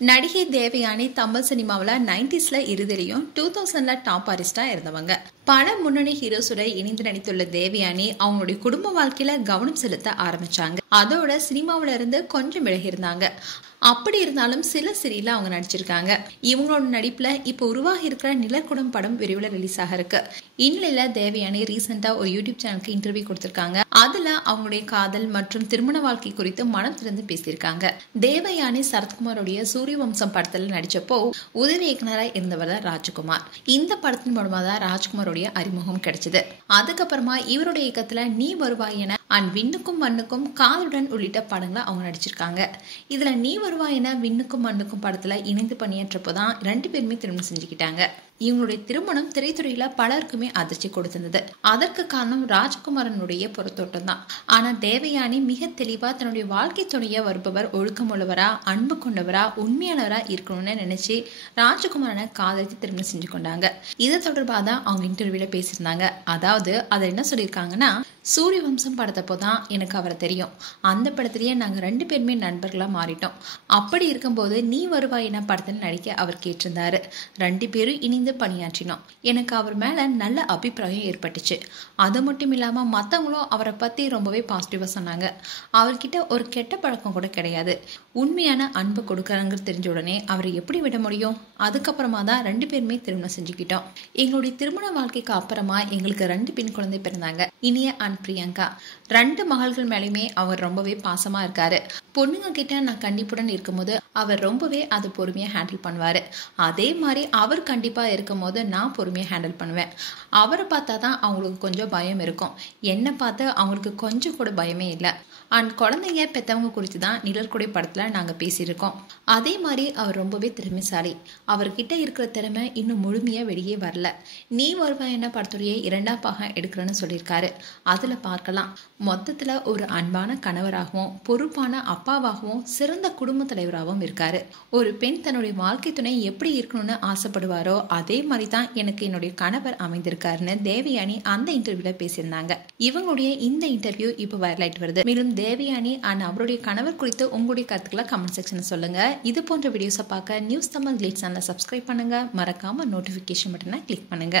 நடிகை தேவயானி தமிழ் சினிமாவில் 90ஸ்ல இறுதியிலையும் 2000ல டாப் ஆர்டிஸ்டா இருந்தவங்க. பல முன்னணி ஹீரோஸோட இணைந்து நடித்துள்ள தேவயானி அவங்களுடைய குடும்ப வாழ்க்கையில கவனம் செலுத்த ஆரம்பிச்சாங்க. அதோட சினிமாவில இருந்து கொஞ்சம் விலகி இருந்தாங்க. அப்படி இருந்தாலும் சில சீரியல்ல அவங்க நடிச்சிருக்காங்க. இவங்களோட நடிப்புல இப்ப உருவாகி இருக்கிற நிலக்குடம் படம் விரைவில் ரிலீஸ் ஆக இருக்கு. இந்நிலையில தேவயானி ரீசெண்டா ஒரு யூடியூப் சேனலுக்கு இன்டர்வியூ கொடுத்திருக்காங்க. அதுல அவங்களுடைய காதல் மற்றும் திருமண வாழ்க்கை குறித்து மனம் திறந்து பேசியிருக்காங்க. தேவயானி சரத்குமாரோடைய சூரியவம்சம் படத்துல நடிச்சப்போ உதவி இயக்குனரா இருந்தவர் தான் ராஜ்குமார். இந்த படத்தின் மூலமா தான் ராஜ்குமாரோடைய அறிமுகம் கிடைச்சது. அதுக்கப்புறமா இவருடைய இயக்கத்துல நீ வருவாய் என அண்ட் விண்ணுக்கும் மண்ணுக்கும் காதலுடன் உள்ளிட்ட படங்களை அவங்க நடிச்சிருக்காங்க. இதுல நீ வருவாய் என விண்ணுக்கும் மண்ணுக்கும் படத்துல இணைந்து பணியாற்றப்போதான் 2 பேருமே திருமணம் செஞ்சுக்கிட்டாங்க. இவங்களுடைய திருமணம் திரைத்துறையில பலருக்குமே அதிர்ச்சி கொடுத்திருந்தது. அதற்கு காரணம் ராஜ்குமாரனுடைய பொறுத்தோட்டம் தான். ஆனா தேவயானி மிக தெளிவா தன்னுடைய வாழ்க்கை துணைய வருபவர் ஒழுக்கமுள்ளவரா, அன்பு கொண்டவரா, உண்மையானவரா இருக்கணும்னு நினைச்சு ராஜ்குமாரனை காதலித்து திருமணம் செஞ்சு கொண்டாங்க. இது தொடர்பாக தான் அவங்க இன்டர்வியூல பேசியிருந்தாங்க. அதாவது அதை என்ன சொல்லியிருக்காங்கன்னா, சூரியவம்சம் படத்தப்போதான் எனக்கு அவரை தெரியும். அந்த படத்திலேயே நாங்க 2 பேருமே நண்பர்களா மாறிட்டோம். அப்படி இருக்கும்போது நீ வருவாய் என படத்தில் நடிக்க அவர் கேட்டிருந்தாரு. 2 பேரும் இணைந்து பணியாற்றினோம். எனக்கு அவர் மேல நல்ல அபிப்பிராயம் ஏற்பட்டுச்சு. அது மட்டும் இல்லாம மத்தவங்களும் அவரை பத்தி ரொம்பவே பாசிட்டிவா சொன்னாங்க. அவர்கிட்ட ஒரு கெட்ட பழக்கம் கூட கிடையாது. உண்மையான அன்பு கொடுக்கறாங்கிறது தெரிஞ்ச உடனே அவரை எப்படி விட முடியும்? அதுக்கப்புறமா தான் 2 பேருமே திருமணம் செஞ்சுக்கிட்டோம். எங்களுடைய திருமண வாழ்க்கைக்கு அப்புறமா எங்களுக்கு 2 பெண் குழந்தை பிறந்தாங்க, இனிய அண்ட் பிரியங்கா. 2 மகள்கள் மேலேயுமே அவர் ரொம்பவே பாசமா இருக்காரு. பொண்ணுங்க கிட்ட நான் கண்டிப்புடன் இருக்கும்போது அவர் ரொம்பவே அது பொறுமையா ஹேண்டில் பண்ணுவாரு. அதே மாதிரி அவர் கண்டிப்பா இருக்கும் போது நான் பொறுமையா ஹேண்டில் பண்ணுவேன். அவரை பார்த்தா தான் அவங்களுக்கு கொஞ்சம் பயம் இருக்கும். என்னை பார்த்து அவங்களுக்கு கொஞ்சம் கூட பயமே இல்லை. அண்ட் குழந்தைங்க பெற்றவங்க குறித்து தான் நிழற்குடை படத்துல நாங்க பேசியிருக்கோம். அதே மாதிரி அவர் ரொம்பவே திறமைசாலி. அவர்கிட்ட இருக்கிற திறமை இன்னும் முழுமையா வெளியே வரல. நீ வருவாய் என்ன படத்துடைய 2ஆம் பாகம் எடுக்கிறேன்னு சொல்லியிருக்காரு. அதுல பார்க்கலாம். மொத்தத்துல ஒரு அன்பான கணவராகவும் பொறுப்பான அப்பாவாகவும் சிறந்த குடும்ப தலைவராகவும் இருக்காரு. ஒரு பெண் தன்னுடைய வாழ்க்கை துணை எப்படி இருக்கணும்னு ஆசைப்படுவாரோ அதே மாதிரி தான் எனக்கு என்னுடைய கணவர் அமைந்திருக்காருன்னு தேவயானி அந்த இன்டர்வியூல பேசியிருந்தாங்க. இவங்களுடைய இந்த இன்டர்வியூ இப்போ வைரல் ஆயிட்டு வருது. மேலும் தேவயானி அண்ட் அவருடைய கணவர் குறித்து உங்களுடைய கருத்துக்களை கமெண்ட் செக்ஷன்ல சொல்லுங்க. இது போன்ற வீடியோஸை பார்க்க நியூஸ் தமிழ் கிளிட்ஸ் சேனலை சப்ஸ்கிரைப் பண்ணுங்க. மறக்காம நோட்டிபிகேஷன் பட்டனை கிளிக் பண்ணுங்க.